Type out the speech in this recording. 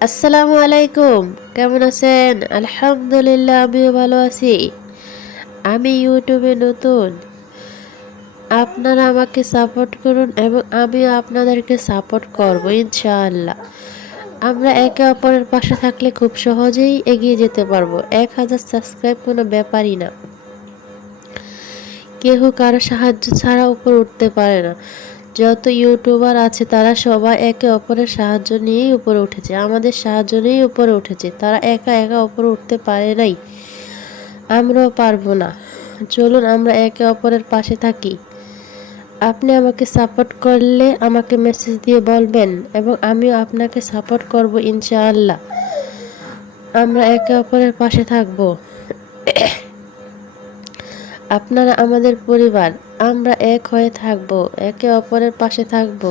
আসসালামু আলাইকুম। কেমন আছেন? আলহামদুলিল্লাহ, আমিও ভালো আছি। আমি ইউটিউবে নতুন। আপনারা আমাকে সাপোর্ট করুন এবং আমিও আপনাদেরকে সাপোর্ট করব ইনশাআল্লাহ। আমরা একে অপরের পাশে থাকলে খুব সহজেই এগিয়ে যেতে পারবো। 1000 সাবস্ক্রাইব কোনো ব্যাপারই না। কেউ কারো সাহায্য ছাড়া উপরে উঠতে পারে না। যত ইউটিউবার আছে তারা সবাই একে অপরের সাহায্য নিয়েই উপরে উঠেছে। আমাদের সাহায্য নিয়েই উপরে উঠেছে। তারা একা একা উপরে উঠতে পারে নাই। আমরাও পারবো না। চলুন আমরা একে অপরের পাশে থাকি। আপনি আমাকে সাপোর্ট করলে আমাকে মেসেজ দিয়ে বলবেন এবং আমিও আপনাকে সাপোর্ট করব ইনশাআল্লাহ। আমরা একে অপরের পাশে থাকবো। আপনারা আমাদের পরিবার। আমরা এক হয়ে থাকবো, একে অপরের পাশে থাকবো।